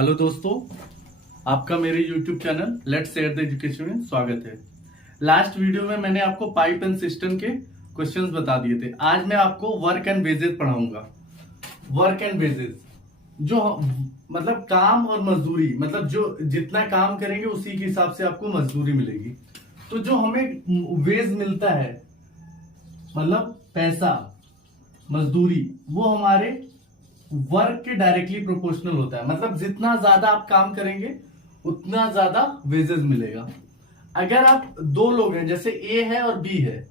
Hello दोस्तों, आपका मेरे YouTube channel let's share the education में स्वागत है। लास्ट वीडियो में मैंने आपको पाइप एंड सिस्टम के क्वेश्चंस बता दिए थे। आज मैं आपको वर्क एंड वेजेस पढ़ाऊंगा। वर्क एंड वेजेस जो मतलब काम और मजदूरी, मतलब जो जितना काम करेंगे उसी के हिसाब से आपको मजदूरी मिलेगी। तो जो हमें वेज मिलता है मतलब पैसा, मजदूरी, वो हमारे वर्क के डायरेक्टली प्रोपोर्शनल होता है। मतलब जितना ज्यादा आप काम करेंगे उतना ज्यादा वेजेस मिलेगा। अगर आप दो लोग हैं, जैसे ए है और बी है,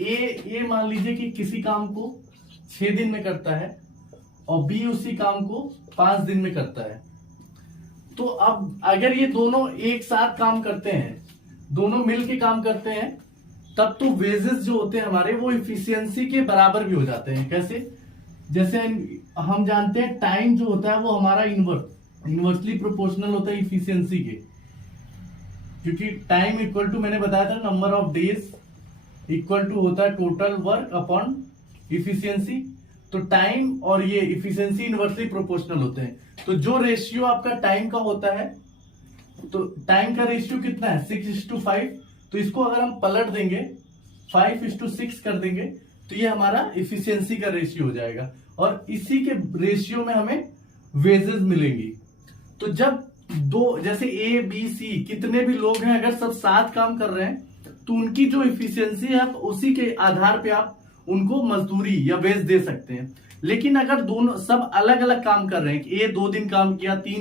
ए मान लीजिए कि किसी काम को 6 दिन में करता है और बी उसी काम को 5 दिन में करता है। तो अब अगर ये दोनों एक साथ काम करते हैं, दोनों मिल के काम करते हैं, तब तो वेजेस जो होते हैं हमारे वो इफिशियंसी के बराबर भी हो जाते हैं। कैसे? जैसे हम जानते हैं टाइम जो होता है वो हमारा इनवर्सली प्रोपोर्शनल होता है इफिशियंसी के, क्योंकि टाइम इक्वल टू, मैंने बताया था, number of days equal to होता है टोटल वर्क अपॉन इफिशियंसी। तो टाइम और ये इफिशियंसी इनवर्सली प्रोपोर्शनल होते हैं। तो जो रेशियो आपका टाइम का होता है, तो टाइम का रेशियो कितना है? 6:5। तो इसको अगर हम पलट देंगे 5:6 कर देंगे तो ये हमारा इफिशियंसी का रेशियो हो जाएगा और इसी के रेशियो में हमें वेजेस मिलेंगी। तो जब दो, जैसे ए बी सी कितने भी लोग हैं, अगर सब साथ काम कर रहे हैं तो उनकी जो इफिशियंसी है आप उसी के आधार पे आप उनको मजदूरी या वेज दे सकते हैं। लेकिन अगर दोनों सब अलग अलग काम कर रहे हैं, ए 2 दिन काम किया, बी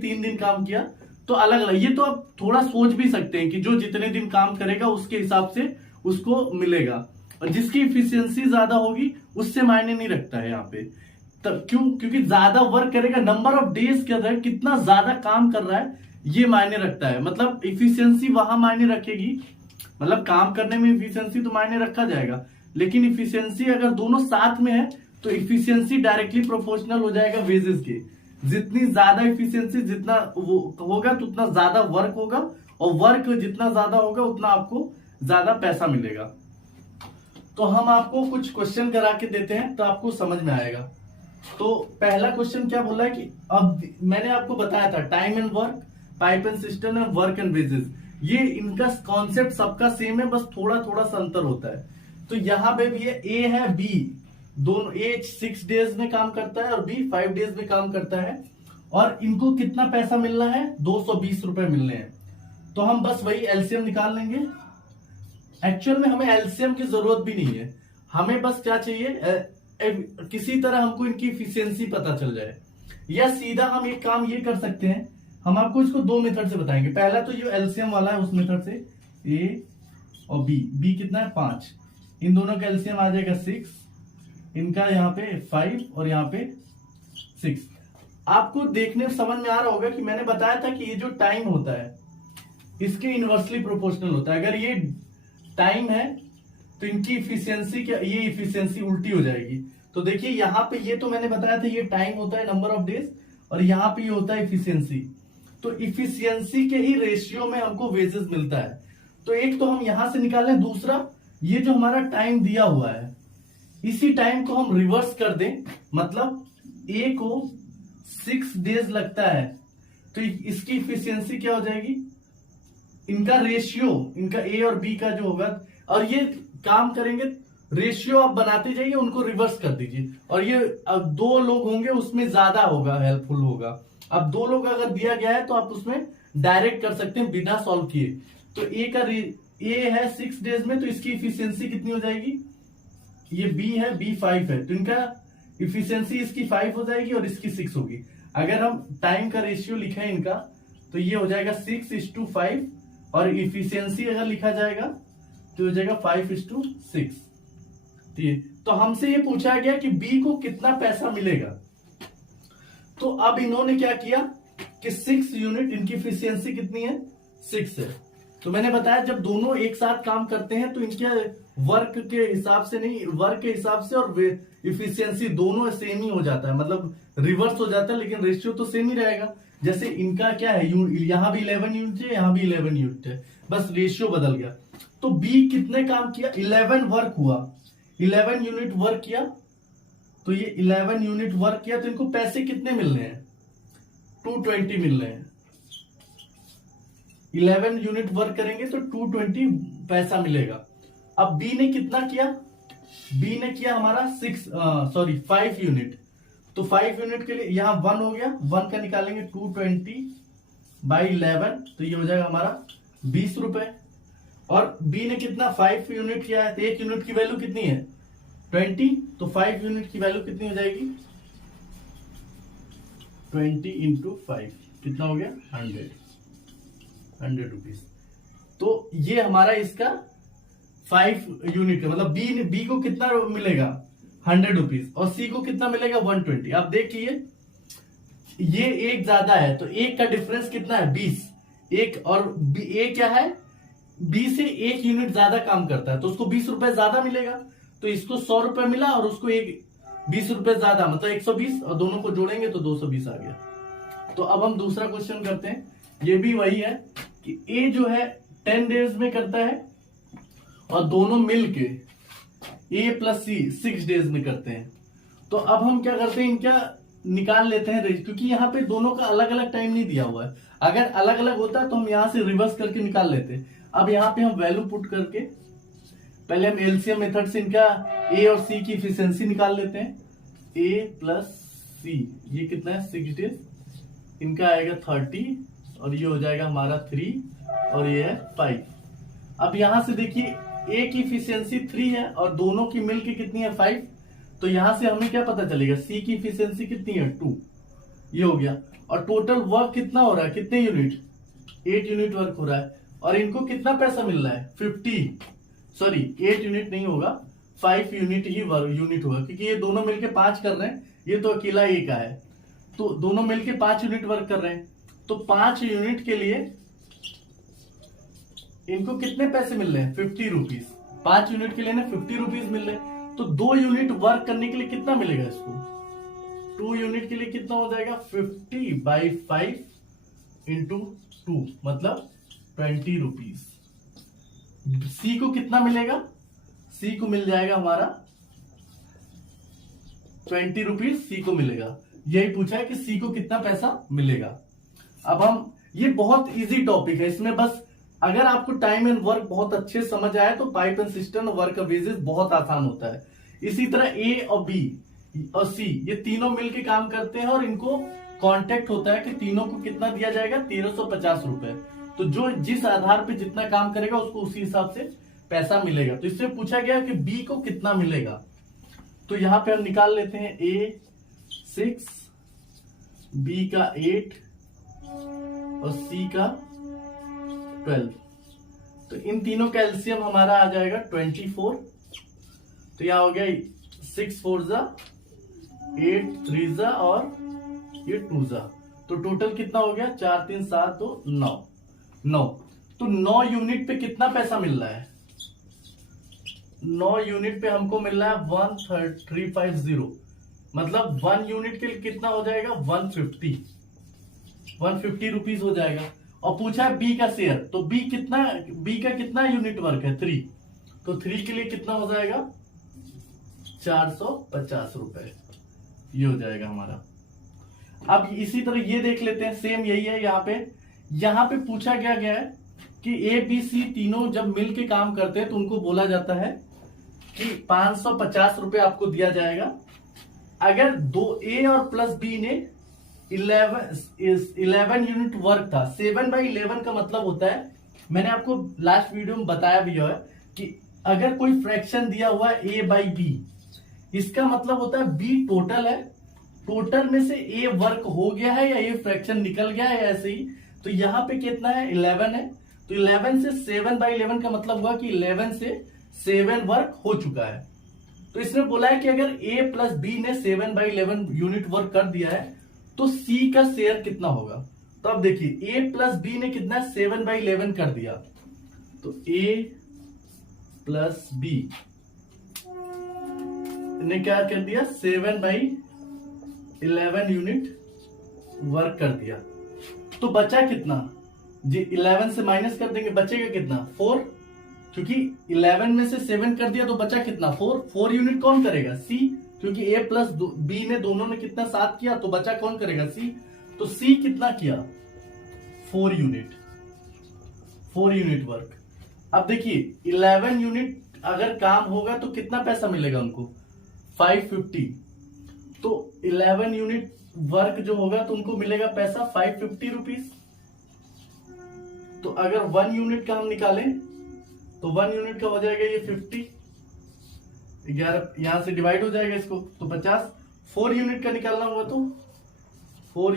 3 दिन काम किया, तो अलग अलग, ये तो आप थोड़ा सोच भी सकते हैं कि जो जितने दिन काम करेगा उसके हिसाब से उसको मिलेगा, और जिसकी इफिशियंसी ज्यादा होगी उससे मायने नहीं रखता है यहाँ पे। तब क्यों? क्योंकि ज्यादा वर्क करेगा, नंबर ऑफ डेज के अंदर कितना ज्यादा काम कर रहा है ये मायने रखता है। मतलब इफिशियंसी वहां मायने रखेगी, मतलब काम करने में इफिशियंसी तो मायने रखा जाएगा, लेकिन इफिशियंसी अगर दोनों साथ में है तो इफिशियंसी डायरेक्टली प्रोपोर्शनल हो जाएगा वेजेस के। जितनी ज्यादा इफिशियंसी जितना वो होगा तो उतना ज्यादा वर्क होगा, और वर्क जितना ज्यादा होगा उतना आपको ज्यादा पैसा मिलेगा। तो हम आपको कुछ क्वेश्चन करा के देते हैं तो आपको समझ में आएगा। तो पहला क्वेश्चन क्या बोला है कि अब मैंने आपको बताया था time and work, pipe and system and work and wages, ये इनका कॉन्सेप्ट सबका सेम है, बस थोड़ा थोड़ा सा अंतर होता है। तो यहाँ पे भी ए है बी, दोनों ए 6 डेज में काम करता है और बी 5 डेज में काम करता है, और इनको कितना पैसा मिलना है? 220 रुपए मिलने हैं। तो हम बस वही एलसीएम निकाल लेंगे। एक्चुअल में हमें एलसीएम की जरूरत भी नहीं है, हमें बस क्या चाहिए, किसी तरह हमको इनकी इफिशियंसी पता चल जाए, या सीधा हम एक काम ये कर सकते हैं, हम आपको इसको 2 मेथड से बताएंगे। पहला तो ये एलसीएम वाला है, उस मेथड से ए और बी कितना है? 5, इन दोनों का एलसीएम आ जाएगा 6, इनका यहाँ पे 5 और यहाँ पे 6। आपको देखने में समझ में आ रहा होगा कि मैंने बताया था कि ये जो टाइम होता है इसके इनवर्सली प्रोपोर्शनल होता है। अगर ये टाइम है तो इनकी इफिशियंसी क्या, ये इफिशियंसी उल्टी हो जाएगी। तो देखिए यहाँ पे ये तो मैंने बताया था, ये टाइम होता है नंबर ऑफ डेज, और यहाँ पे ये होता है इफिशियंसी। तो इफिशियंसी के ही रेशियो में हमको वेजेस मिलता है। तो एक तो हम यहां से निकाल लें, दूसरा ये जो हमारा टाइम दिया हुआ है इसी टाइम को हम रिवर्स कर दें, मतलब ए को 6 डेज लगता है तो इसकी इफिशियंसी क्या हो जाएगी? इनका रेशियो, इनका ए और बी का जो होगा, और ये काम करेंगे, रेशियो आप बनाते जाइए, उनको रिवर्स कर दीजिए, और ये अब 2 लोग होंगे उसमें ज्यादा होगा, हेल्पफुल होगा। अब 2 लोग अगर दिया गया है तो आप उसमें डायरेक्ट कर सकते हैं बिना सॉल्व किए। तो ए है 6 डेज में, तो इसकी इफिशियंसी कितनी हो जाएगी? ये बी है, बी 5 है, तो इनका इफिशियंसी इसकी 5 हो जाएगी और इसकी 6 होगी। अगर हम टाइम का रेशियो लिखें इनका तो ये हो जाएगा 6:5, और इफिशियंसी अगर लिखा जाएगा तो हो जाएगा 5:6। तो हमसे ये पूछा गया कि बी को कितना पैसा मिलेगा। तो अब इन्होंने क्या किया कि 6 यूनिट, इनकी इफिशियंसी कितनी है? 6 है। तो मैंने बताया जब दोनों एक साथ काम करते हैं तो इनके वर्क के हिसाब से नहीं, वर्क के हिसाब से और इफिशियंसी दोनों सेम ही हो जाता है, मतलब रिवर्स हो जाता है, लेकिन रेशियो तो सेम ही रहेगा। जैसे इनका क्या है, यहां भी 11 यूनिट है, यहां भी 11 यूनिट है, बस रेशियो बदल गया। तो बी कितने काम किया? 11 वर्क हुआ, 11 यूनिट वर्क किया, तो ये 11 यूनिट वर्क किया, तो इनको पैसे कितने मिलने हैं? 220 मिल रहे हैं। 11 यूनिट वर्क करेंगे तो 220 पैसा मिलेगा। अब बी ने कितना किया, बी ने किया हमारा 5 यूनिट, तो 5 यूनिट के लिए यहां 1 हो गया, 1 का निकालेंगे 220/11, तो ये हो जाएगा हमारा 20 रुपए। और बी ने कितना 5 यूनिट किया है, तो 1 यूनिट की वैल्यू कितनी है 20, तो 5 यूनिट की वैल्यू कितनी हो जाएगी 20 × 5 कितना हो गया 100 रुपीज। तो ये हमारा इसका 5 यूनिट का मतलब बी को कितना मिलेगा 100 रुपीज और सी को कितना मिलेगा 120। आप देखिए ये एक ज्यादा है तो एक का डिफरेंस कितना है 20, एक और ए क्या है बी से 1 यूनिट ज्यादा काम करता है तो उसको 20 रुपए ज्यादा मिलेगा, तो इसको 100 रुपए मिला और उसको 20 रुपए ज्यादा मतलब 120 और दोनों को जोड़ेंगे तो 220 आ गया। तो अब हम दूसरा क्वेश्चन करते हैं, ये भी वही है कि ए जो है 10 डेज में करता है और दोनों मिलके ए प्लस सी 6 डेज में करते हैं। तो अब हम क्या करते हैं इनका निकाल लेते हैं रेंज, क्योंकि यहाँ पे दोनों का अलग अलग टाइम नहीं दिया हुआ है, अगर अलग अलग होता तो हम यहां से रिवर्स करके निकाल लेते। अब यहाँ पे हम वैल्यू पुट करके पहले हम एलसीएम मेथड से इनका ए और सी की इफिशिएंसी निकाल लेते हैं। ए प्लस सी ये कितना है 6 डेज, इनका आएगा 30 और ये हो जाएगा हमारा 3 और ये है 5। अब यहां से देखिए ए की इफिशियंसी 3 है और दोनों की मिलके कितनी है 5, तो यहां से हमें क्या पता चलेगा सी की इफिशियंसी कितनी है 2, ये हो गया। और टोटल वर्क कितना हो रहा है कितने यूनिट 8 यूनिट वर्क हो रहा है और इनको कितना पैसा मिल रहा है 8 यूनिट नहीं होगा 5 यूनिट ही यूनिट होगा, क्योंकि ये दोनों मिलके 5 कर रहे हैं, ये तो अकेला ए का है, तो दोनों मिलके 5 यूनिट वर्क कर रहे हैं, तो 5 यूनिट के लिए इनको कितने पैसे मिल रहे हैं 50 रुपीज। 5 यूनिट के लिए ना 50 रुपीज मिल रहे हैं, तो 2 यूनिट वर्क करने के लिए कितना मिलेगा इसको 2 यूनिट के लिए कितना हो जाएगा 50/5 × 2 मतलब 20 रुपीज। सी को कितना मिलेगा, सी को मिल जाएगा हमारा 20 रुपीज सी को मिलेगा। यही पूछा है कि सी को कितना पैसा मिलेगा। अब हम ये बहुत इजी टॉपिक है, इसमें बस अगर आपको टाइम एंड वर्क बहुत अच्छे समझ आए तो pipe and system work basis बहुत आसान होता है। इसी तरह ए और बी और सी ये तीनों मिलके काम करते हैं और इनको कॉन्टेक्ट होता है कि तीनों को कितना दिया जाएगा 1350 रुपए, तो जो जिस आधार पे जितना काम करेगा उसको उसी हिसाब से पैसा मिलेगा। तो इससे पूछा गया कि बी को कितना मिलेगा, तो यहां पे हम निकाल लेते हैं ए 6, बी का 8 और सी का 12, तो इन तीनों का एलसीएम हमारा आ जाएगा 24। तो यहां हो गया 6 4 जा 8 3 जा और ये 2 जा, तो टोटल कितना हो गया 4 3 7 तो 9। तो 9 यूनिट पे कितना पैसा मिल रहा है 9 यूनिट पे हमको मिल रहा है 13350, मतलब 1 यूनिट के लिए कितना हो जाएगा 150 रुपीज हो जाएगा। और पूछा है बी का शेयर, तो बी का कितना यूनिट वर्क है 3, तो 3 के लिए कितना हो जाएगा 450 रुपए, ये हो जाएगा हमारा। अब इसी तरह ये देख लेते हैं, सेम यही है यहाँ पे पूछा गया है कि ए बी सी तीनों जब मिल के काम करते हैं तो उनको बोला जाता है कि 550 रुपए आपको दिया जाएगा। अगर दो ए और प्लस बी ने 11 यूनिट वर्क था, 7/11 का मतलब होता है, मैंने आपको लास्ट वीडियो में बताया भी है कि अगर कोई फ्रैक्शन दिया हुआ है a/b, इसका मतलब होता है b टोटल है, टोटल में से a वर्क हो गया है या ये फ्रैक्शन निकल गया है ऐसे ही। तो यहाँ पे कितना है 11 है, तो 11 से 7/11 का मतलब हुआ कि 11 से 7 वर्क हो चुका है। तो इसने बोला है कि अगर a प्लस बी ने 7/11 यूनिट वर्क कर दिया है तो c का शेयर कितना होगा। तो अब देखिए a प्लस बी ने कितना 7/11 कर दिया, तो a प्लस बी ने क्या कर दिया 7/11 यूनिट वर्क कर दिया। तो बचा कितना जी 11 से माइनस कर देंगे, बचेगा कितना 4, क्योंकि 11 में से 7 कर दिया तो बचा कितना 4 यूनिट कौन करेगा सी, क्योंकि a प्लस बी ने दोनों ने कितना 7 किया तो बचा कौन करेगा सी। तो सी कितना किया, 4 यूनिट, 4 यूनिट वर्क। अब देखिए 11 यूनिट अगर काम होगा तो कितना पैसा मिलेगा उनको, 550। तो 11 यूनिट वर्क जो होगा तो उनको मिलेगा पैसा 550 रुपीज। तो अगर 1 यूनिट का हम निकालें तो 1 यूनिट का हो जाएगा ये 50, 11 यहां से डिवाइड हो जाएगा इसको तो 50। 4 यूनिट का निकालना होगा तो 4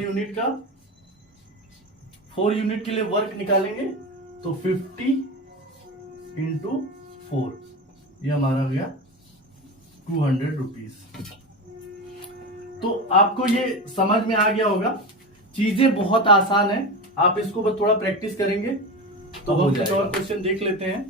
यूनिट के लिए वर्क निकालेंगे तो 50 इंटू 4, ये हमारा हो गया 200 रुपीज। तो आपको ये समझ में आ गया होगा, चीजें बहुत आसान है, आप इसको बस थोड़ा प्रैक्टिस करेंगे तो हम कुछ और क्वेश्चन देख लेते हैं।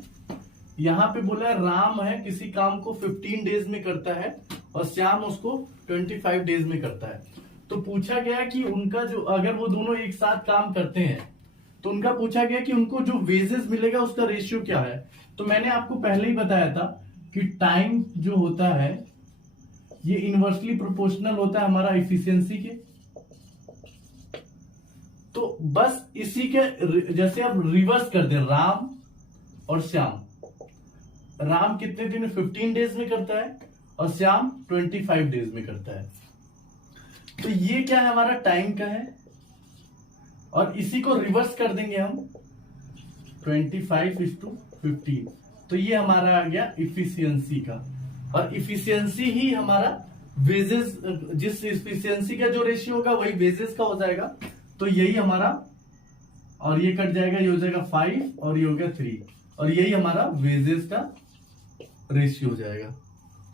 यहाँ पे बोला है राम है किसी काम को 15 डेज में करता है और श्याम उसको 25 डेज में करता है। तो पूछा गया कि उनका जो, अगर वो दोनों एक साथ काम करते हैं तो उनका पूछा गया कि उनको जो वेजेस मिलेगा उसका रेशियो क्या है। तो मैंने आपको पहले ही बताया था कि टाइम जो होता है ये इनवर्सली प्रोपोर्शनल होता है हमारा इफिशियंसी के। तो बस इसी के जैसे आप रिवर्स कर दें, राम और श्याम, राम कितने दिन 15 डेज में करता है और श्याम 25 डेज में करता है। तो ये क्या है, हमारा टाइम का है, और इसी को रिवर्स कर देंगे हम 25:15, तो ये हमारा आ गया इफिशियंसी का। और इफिशियंसी ही हमारा वेजेस, जिस इफिशियंसी का जो रेशियो होगा वही वेजेस का हो जाएगा। तो यही हमारा, और ये कट जाएगा, ये हो जाएगा 5 और ये हो गया 3, और यही हमारा वेजेस का रेशियो हो जाएगा।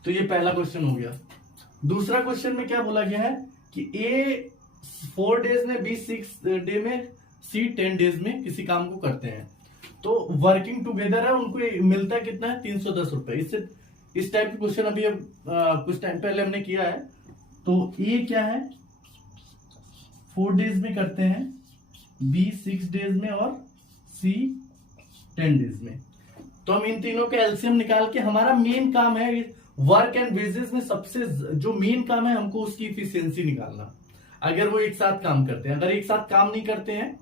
तो ये पहला क्वेश्चन हो गया। दूसरा क्वेश्चन में क्या बोला गया है कि ए 4 डेज में, बी 6 डे में, सी 10 डेज में किसी काम को करते हैं। तो वर्किंग टुगेदर है, उनको मिलता है कितना है, 310 रुपए। इससे इस टाइप के क्वेश्चन अभी कुछ टाइम पहले हमने किया है। तो ए क्या है, 4 डेज में करते हैं, बी 6 डेज में और सी 10 डेज में। तो हम इन तीनों के एलसीएम निकाल के, हमारा मेन काम है वर्क एंड वेजेस में सबसे जो मेन काम है हमको उसकी इफिशियंसी निकालना। अगर वो एक साथ काम करते हैं, अगर एक साथ काम नहीं करते हैं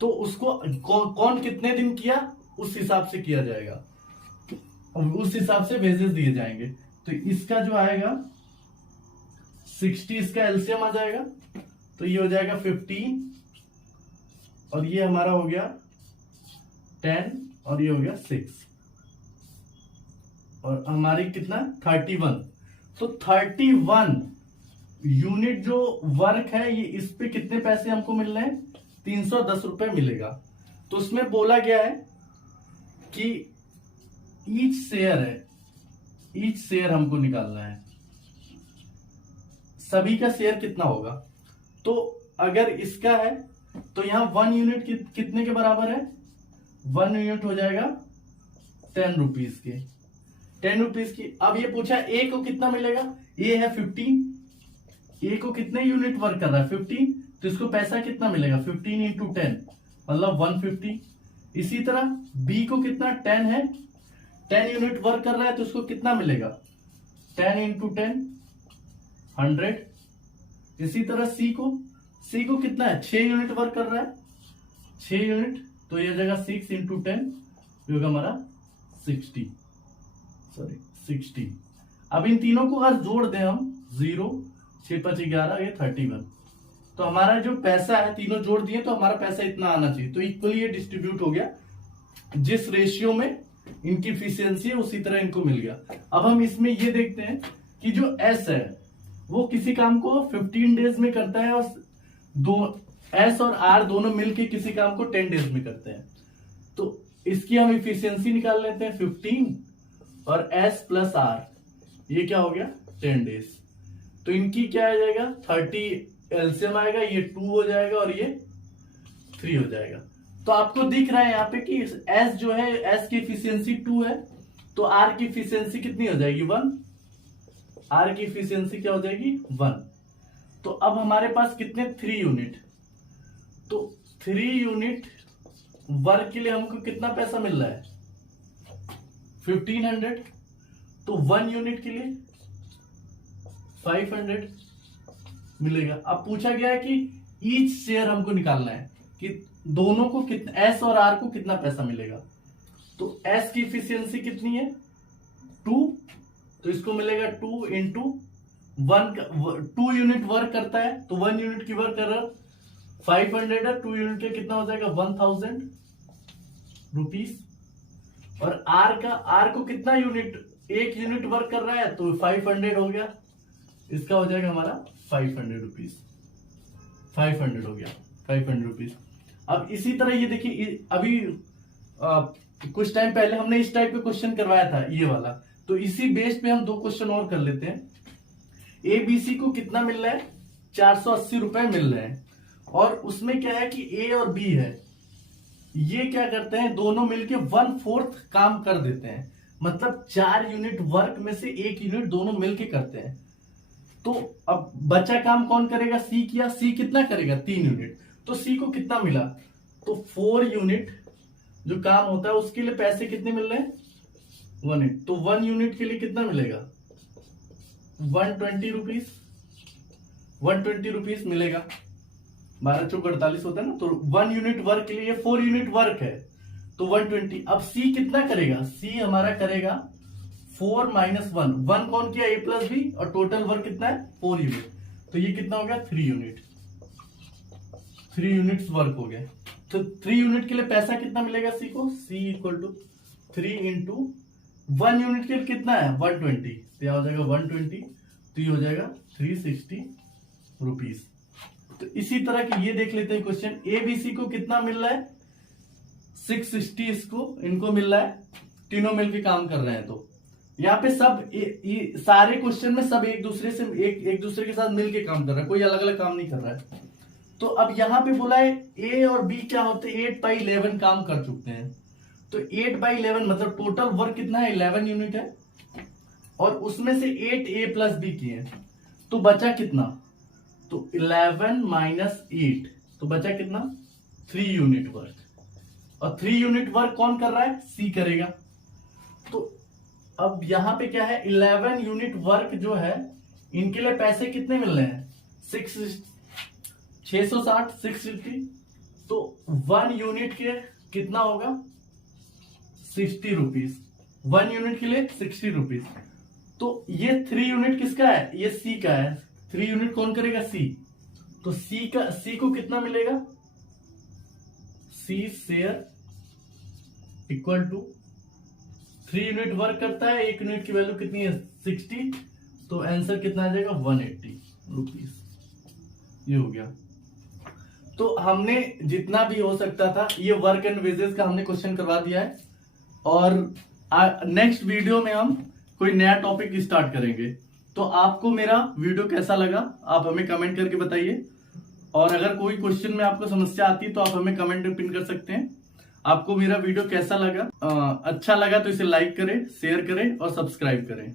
तो उसको कौन कितने दिन किया उस हिसाब से किया जाएगा और उस हिसाब से वेजेस दिए जाएंगे। तो इसका जो आएगा 60, इसका एलसीएम आ जाएगा, तो ये हो जाएगा 15 और ये हमारा हो गया 10 और ये हो गया 6 और हमारी कितना 31। तो 31 यूनिट जो वर्क है ये, इस पे कितने पैसे हमको मिल रहे हैं, 310 रुपए मिलेगा। तो उसमें बोला गया है कि ईच शेयर हमको निकालना है, सभी का शेयर कितना होगा। तो अगर इसका है तो यहां 1 यूनिट कितने के बराबर है, 1 यूनिट हो जाएगा 10 रुपीज के, 10 रुपीज की। अब ये पूछा ए को कितना मिलेगा, ए है 15, ए को कितने यूनिट वर्क कर रहा है 15, तो इसको पैसा कितना मिलेगा 15 इंटू 10 मतलब 150। इसी तरह बी को कितना 10 है, 10 यूनिट वर्क कर रहा है तो उसको कितना मिलेगा 10 इंटू 10 100। इसी तरह सी को कितना है 6 यूनिट वर्क कर रहा है, 6 यूनिट, तो यह जगह 6 इंटू 10 होगा हमारा 60। अब इन तीनों को अगर जोड़ दें हम 0 6 5 11 ये 31, तो हमारा जो पैसा है तीनों जोड़ दिए तो हमारा पैसा इतना आना चाहिए। तो इक्वली ये डिस्ट्रीब्यूट हो गया, जिस रेशियो में इनकी इफिशियंसी है उसी तरह इनको मिल गया। अब हम इसमें ये देखते हैं कि जो एस है वो किसी काम को 15 डेज में करता है और एस और आर दोनों मिलके किसी काम को 10 डेज में करते हैं। तो इसकी हम इफिशियंसी निकाल लेते हैं 15 और एस प्लस आर, ये क्या हो गया 10 डेज। तो इनकी क्या आ जाएगा 30 एलसीएम आएगा, ये 2 हो जाएगा और ये 3 हो जाएगा। तो आपको दिख रहा है यहाँ पे कि एस जो है, एस की इफिशियंसी 2 है, तो आर की इफिशियंसी कितनी हो जाएगी 1, आर की इफिशियंसी क्या हो जाएगी 1। तो अब हमारे पास कितने 3 यूनिट, तो 3 यूनिट वर्क के लिए हमको कितना पैसा मिल रहा है 1500, तो 1 यूनिट के लिए 500 मिलेगा। अब पूछा गया है कि ईच शेयर हमको निकालना है कि दोनों को कितना, एस और आर को कितना पैसा मिलेगा। तो एस की इफिशियंसी कितनी है 2, तो इसको मिलेगा 2 इंटू 1, 2 यूनिट वर्क करता है तो 1 यूनिट की वर्क कर रहा 500 है, 2 यूनिट के कितना हो जाएगा 1000 रुपीस। और आर को कितना यूनिट, 1 यूनिट वर्क कर रहा है तो 500 हो गया, इसका हो जाएगा हमारा 500 रुपीस, 500 हो गया 500 रुपीस। अब इसी तरह ये देखिए अभी कुछ टाइम पहले हमने इस टाइप का क्वेश्चन करवाया था ये वाला, तो इसी बेस पे हम 2 क्वेश्चन और कर लेते हैं। एबीसी को कितना मिल रहा है 480 रुपए मिल रहे हैं, और उसमें क्या है कि ए और बी है, ये क्या करते हैं दोनों मिलके 1/4 काम कर देते हैं, मतलब 4 यूनिट वर्क में से 1 यूनिट दोनों मिलके करते हैं। तो अब बचा काम कौन करेगा, सी किया, सी कितना करेगा 3 यूनिट, तो सी को कितना मिला, तो 4 यूनिट जो काम होता है उसके लिए पैसे कितने मिल रहे हैं 1 यूनिट, तो 1 यूनिट के लिए कितना मिलेगा 120 रुपीस, 120 रुपीस मिलेगा, 12 चौक 48 होता है ना, तो 1 यूनिट वर्क के लिए 4 यूनिट वर्क है तो 120। अब सी कितना करेगा, सी हमारा करेगा 4 - 1, 1 कौन किया a + b, और टोटल वर्क कितना है 4 यूनिट, तो ये कितना हो गया 3 यूनिट, 3 यूनिट्स वर्क हो गए। तो 3 यूनिट के लिए पैसा कितना मिलेगा सी को, सी = 3 इंटू 1 यूनिट के लिए कितना है 120, तो यह हो जाएगा 120, तो ये हो जाएगा 360 रुपीस। तो इसी तरह की ये देख लेते हैं क्वेश्चन, एबीसी को कितना मिल रहा है 660, इनको मिल रहा है, तीनों मिलकर काम कर रहे हैं। तो यहाँ पे सब सारे क्वेश्चन में सब एक दूसरे के साथ मिलके काम कर रहा है, कोई अलग अलग काम नहीं कर रहा है। तो अब यहाँ पे बोला है ए और बी क्या होते हैं 8/11 काम कर चुके हैं, तो 8/11 मतलब टोटल वर्क कितना है 11 यूनिट है, और उसमें से 8 a + b किए हैं, तो बचा कितना, तो 11 - 8, तो बचा कितना 3 यूनिट वर्क, और 3 यूनिट वर्क कौन कर रहा है सी करेगा। तो अब यहां पे क्या है 11 यूनिट वर्क जो है इनके लिए पैसे कितने मिल रहे हैं 660, तो 1 यूनिट के कितना होगा 60 रुपीस, 1 यूनिट के लिए 60 रुपीस। तो ये 3 यूनिट किसका है, ये सी का है, 3 यूनिट कौन करेगा सी, तो सी को कितना मिलेगा, सी शेयर = 3 यूनिट वर्क करता है, 1 यूनिट की वैल्यू कितनी है 60, तो आंसर कितना आ जाएगा 180 रुपीस, ये हो गया। तो हमने जितना भी हो सकता था ये वर्क एंड वेजेस का हमने क्वेश्चन करवा दिया है, और नेक्स्ट वीडियो में हम कोई नया टॉपिक स्टार्ट करेंगे। तो आपको मेरा वीडियो कैसा लगा आप हमें कमेंट करके बताइए, और अगर कोई क्वेश्चन में आपको समस्या आती है तो आप हमें कमेंट में पिन कर सकते हैं। आपको मेरा वीडियो कैसा लगा, अच्छा लगा तो इसे लाइक करें, शेयर करें और सब्सक्राइब करें।